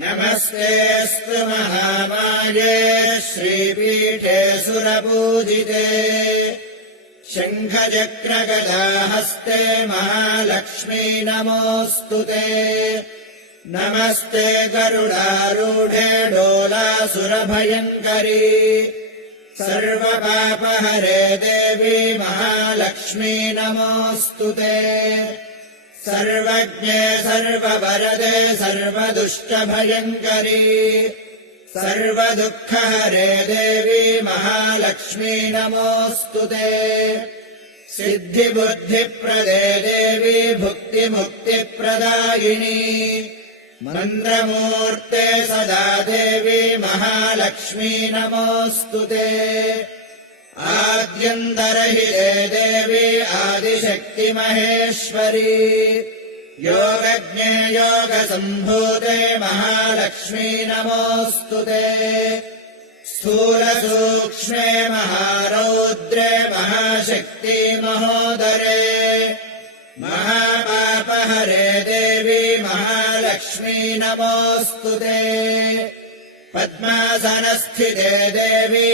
नमस्तेऽस्तु महामाये श्रीपीठे सुरपूजिते शङ्खचक्रगदाहस्ते महालक्ष्मी नमोऽस्तु ते। नमस्ते गरुडारूढे डोलासुरभयङ्करी सर्वपापहरे देवी महालक्ष्मी नमोऽस्तु ते। सर्वज्ञे सर्ववरदे सर्वदुष्टभयङ्करी सर्वदुःखहरे देवी महालक्ष्मी नमोऽस्तु ते। सिद्धिबुद्धिप्रदे देवी भुक्तिमुक्तिप्रदायिनी मन्द्रमूर्ते सदा देवी महालक्ष्मी नमोऽस्तु ते। आद्यन्तरहिते देवी आदिशक्तिमहेश्वरी योगज्ञे योगसम्भूते महालक्ष्मी नमोऽस्तु ते। स्थूलसूक्ष्मे महारौद्रे महाशक्ति महोदरे महापापहरे देवी महालक्ष्मी नमोऽस्तु ते। पद्मासनस्थिते देवी